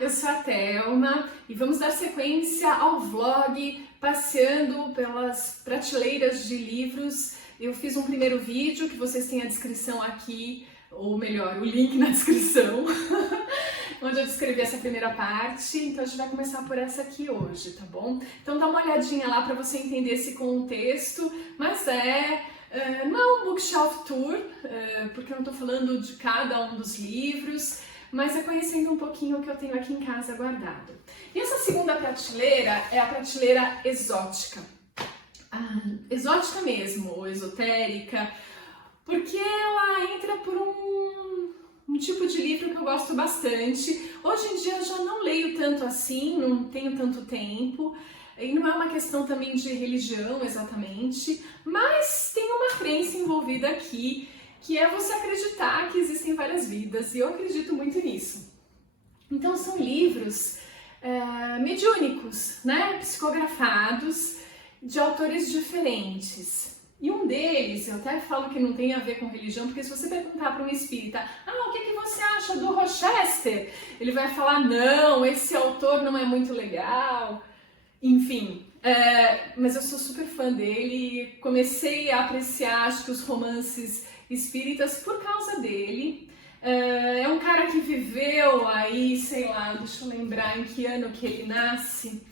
eu sou a Thelma e vamos dar sequência ao vlog passeando pelas prateleiras de livros. Eu fiz um primeiro vídeo que vocês têm a descrição aqui, ou melhor, o link na descrição, onde eu descrevi essa primeira parte. Então a gente vai começar por essa aqui hoje, tá bom? Então dá uma olhadinha lá para você entender esse contexto, mas não é um bookshelf tour, porque eu não estou falando de cada um dos livros, mas é conhecendo um pouquinho o que eu tenho aqui em casa guardado. E essa segunda prateleira é a prateleira exótica. Exótica mesmo, ou esotérica, porque ela entra por um tipo de livro que eu gosto bastante. Hoje em dia eu já não leio tanto assim, não tenho tanto tempo, e não é uma questão também de religião exatamente, mas tem uma crença envolvida aqui, que é você acreditar que existem várias vidas, e eu acredito muito nisso. Então são livros mediúnicos, né? Psicografados, de autores diferentes. E um deles, eu até falo que não tem a ver com religião, porque se você perguntar para um espírita, o que você acha do Rochester? Ele vai falar, não, esse autor não é muito legal. Enfim, mas eu sou super fã dele e comecei a apreciar, acho que os romances espíritas por causa dele. É um cara que viveu aí, sei lá, deixa eu lembrar em que ano que ele nasce.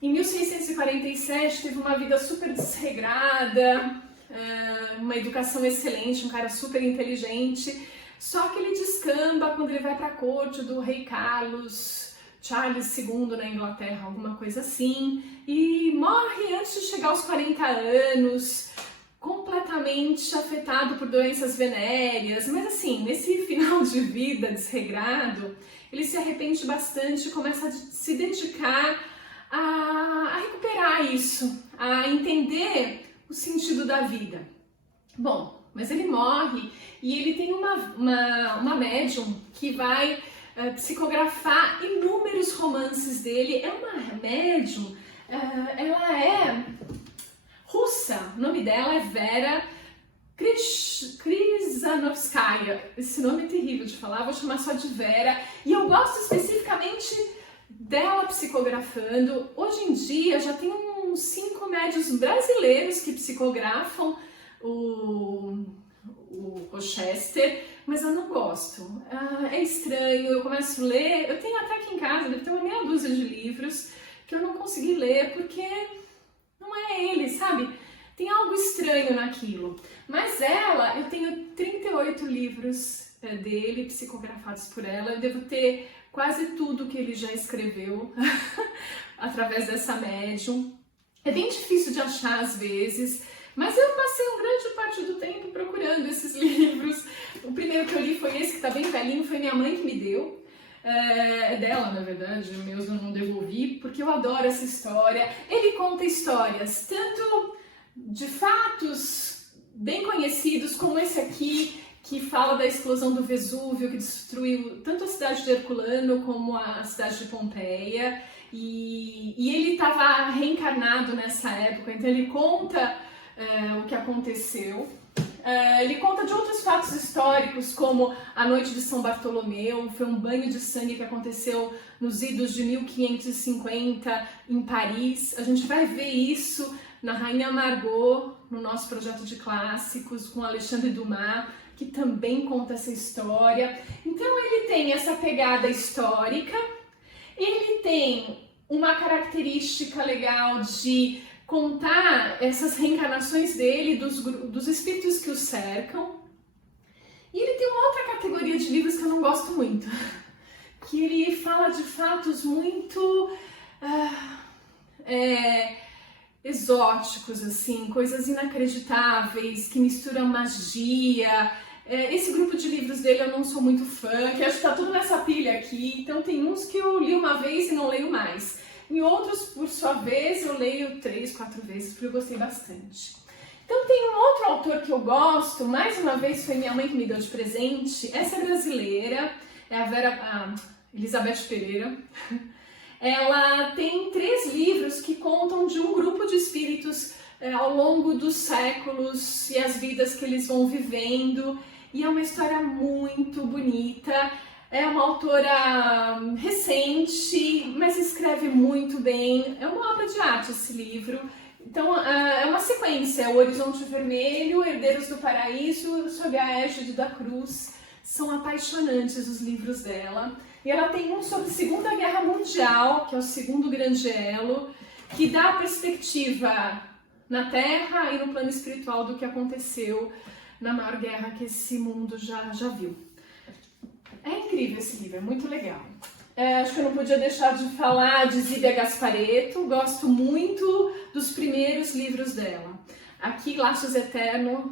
Em 1647 teve uma vida super desregrada, uma educação excelente, um cara super inteligente, só que ele descamba quando ele vai para a corte do rei Charles II na Inglaterra, alguma coisa assim, e morre antes de chegar aos 40 anos, completamente afetado por doenças venéreas, mas assim, nesse final de vida desregrado, ele se arrepende bastante e começa a se dedicar a recuperar isso, a entender o sentido da vida. Bom, mas ele morre e ele tem uma médium que vai psicografar inúmeros romances dele. É uma médium, ela é russa, o nome dela é Vera Krizanovskaya. Esse nome é terrível de falar, vou chamar só de Vera. E eu gosto especificamente dela psicografando. Hoje em dia já tem uns 5 médiuns brasileiros que psicografam o Rochester, mas eu não gosto. É estranho, eu começo a ler, eu tenho até aqui em casa, deve ter uma meia dúzia de livros que eu não consegui ler porque não é ele, sabe? Tem algo estranho naquilo. Mas ela, eu tenho 38 livros dele psicografados por ela, eu devo ter quase tudo que ele já escreveu através dessa médium. É bem difícil de achar às vezes, mas eu passei uma grande parte do tempo procurando esses livros. O primeiro que eu li foi esse, que tá bem velhinho, foi minha mãe que me deu. É dela, na verdade, os meus eu não devolvi, porque eu adoro essa história. Ele conta histórias, tanto de fatos bem conhecidos, como esse aqui, que fala da explosão do Vesúvio, que destruiu tanto a cidade de Herculano como a cidade de Pompeia. E ele estava reencarnado nessa época, então ele conta o que aconteceu. Ele conta de outros fatos históricos, como a noite de São Bartolomeu, foi um banho de sangue que aconteceu nos idos de 1550 em Paris. A gente vai ver isso na Rainha Margot, no nosso projeto de clássicos, com Alexandre Dumas, que também conta essa história. Então ele tem essa pegada histórica, ele tem uma característica legal de contar essas reencarnações dele, dos espíritos que o cercam. E ele tem uma outra categoria de livros que eu não gosto muito, que ele fala de fatos muito exóticos, assim, coisas inacreditáveis, que misturam magia. Esse grupo de livros dele eu não sou muito fã, que acho que tá tudo nessa pilha aqui, então tem uns que eu li uma vez e não leio mais. Em outros, por sua vez, eu leio 3, 4 vezes, porque eu gostei bastante. Então tem um outro autor que eu gosto, mais uma vez foi minha mãe que me deu de presente, essa é brasileira, é a Elizabeth Pereira. Ela tem 3 livros que contam de um grupo de espíritos ao longo dos séculos e as vidas que eles vão vivendo. E é uma história muito bonita. É uma autora recente, mas escreve muito bem. É uma obra de arte esse livro. Então, é uma sequência. O Horizonte Vermelho, Herdeiros do Paraíso, sob a égide da Cruz. São apaixonantes os livros dela. E ela tem um sobre a Segunda Guerra Mundial, que é o segundo grande elo, que dá a perspectiva na Terra e no plano espiritual do que aconteceu na maior guerra que esse mundo já viu. É incrível esse livro, é muito legal. Acho que eu não podia deixar de falar de Zíbia Gasparetto, gosto muito dos primeiros livros dela. Aqui, Laços Eternos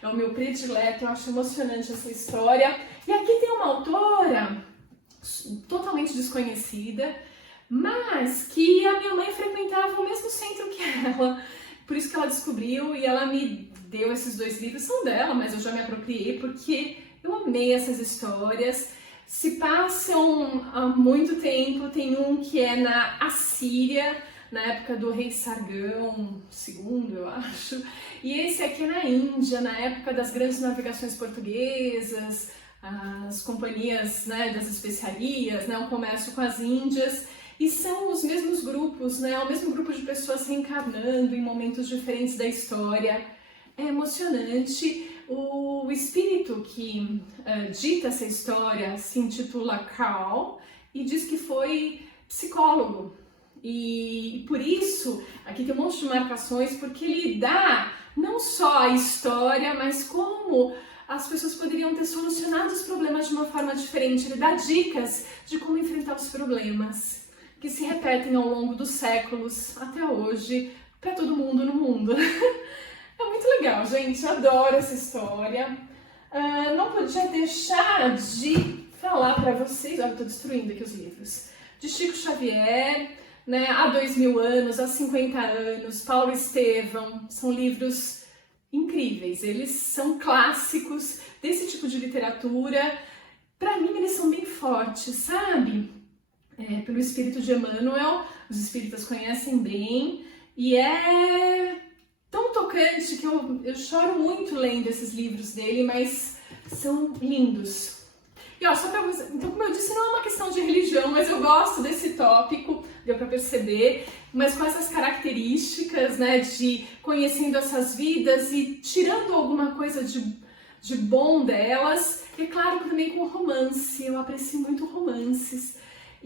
é o meu predileto, eu acho emocionante essa história. E aqui tem uma autora totalmente desconhecida, mas que a minha mãe frequentava o mesmo centro que ela, por isso que ela descobriu e ela me deu esses 2 livros, são dela, mas eu já me apropriei porque eu amei essas histórias. Se passam há muito tempo, tem um que é na Assíria, na época do rei Sargão II, eu acho, e esse aqui é na Índia, na época das grandes navegações portuguesas, as companhias, né, das especiarias, né, o comércio com as Índias, e são os mesmos grupos, né, o mesmo grupo de pessoas reencarnando em momentos diferentes da história. É emocionante. O espírito que dita essa história se intitula Carl e diz que foi psicólogo. E por isso, aqui tem um monte de marcações, porque ele dá não só a história, mas como as pessoas poderiam ter solucionado os problemas de uma forma diferente. Ele dá dicas de como enfrentar os problemas que se repetem ao longo dos séculos até hoje, para todo mundo no mundo. É muito legal, gente, eu adoro essa história. Não podia deixar de falar para vocês, olha, eu tô destruindo aqui os livros, de Chico Xavier, né, há 2000 anos, há 50 anos, Paulo Estevam, são livros incríveis, eles são clássicos desse tipo de literatura. Para mim eles são bem fortes, sabe? Pelo espírito de Emmanuel, os espíritas conhecem bem, e é tão tocante que eu choro muito lendo esses livros dele, mas são lindos. E ó, só pra você, então, como eu disse, não é uma questão de religião, mas eu gosto desse tópico, deu pra perceber, mas com essas características, né, de conhecendo essas vidas e tirando alguma coisa de bom delas, e claro que também com romance, eu aprecio muito romances.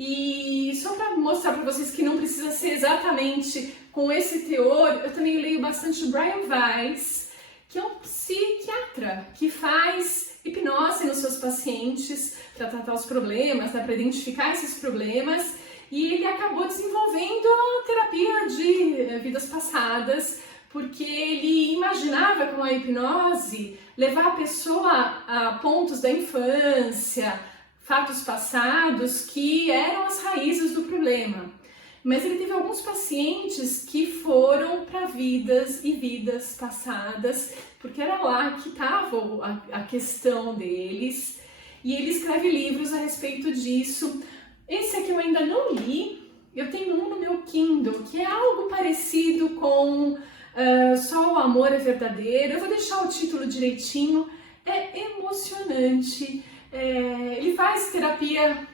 E só para mostrar para vocês que não precisa ser exatamente com esse teor, eu também leio bastante Brian Weiss, que é um psiquiatra que faz hipnose nos seus pacientes para tratar os problemas, né, para identificar esses problemas, e ele acabou desenvolvendo a terapia de vidas passadas, porque ele imaginava com a hipnose levar a pessoa a pontos da infância, fatos passados que eram as raízes do problema. Mas ele teve alguns pacientes que foram para vidas e vidas passadas, porque era lá que estava a questão deles, e ele escreve livros a respeito disso. Esse aqui eu ainda não li, eu tenho um no meu Kindle, que é algo parecido com Só o Amor é Verdadeiro. Eu vou deixar o título direitinho, é emocionante. Ele faz terapia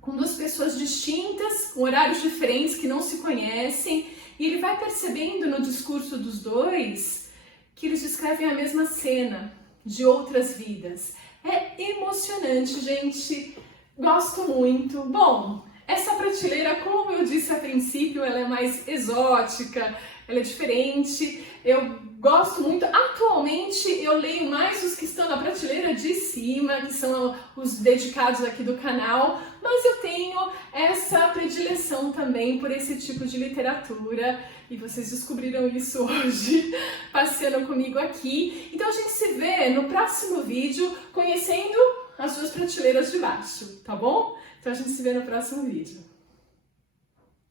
com 2 pessoas distintas, com horários diferentes, que não se conhecem, e ele vai percebendo no discurso dos 2 que eles descrevem a mesma cena de outras vidas. É emocionante, gente, gosto muito. Bom, essa prateleira, como eu disse a princípio, ela é mais exótica, ela é diferente, eu gosto muito. Atualmente eu leio mais os que estão na prateleira de cima, que são os dedicados aqui do canal, mas eu tenho essa predileção também por esse tipo de literatura, e vocês descobriram isso hoje, passeando comigo aqui. Então a gente se vê no próximo vídeo, conhecendo as 2 prateleiras de baixo, tá bom? Então a gente se vê no próximo vídeo.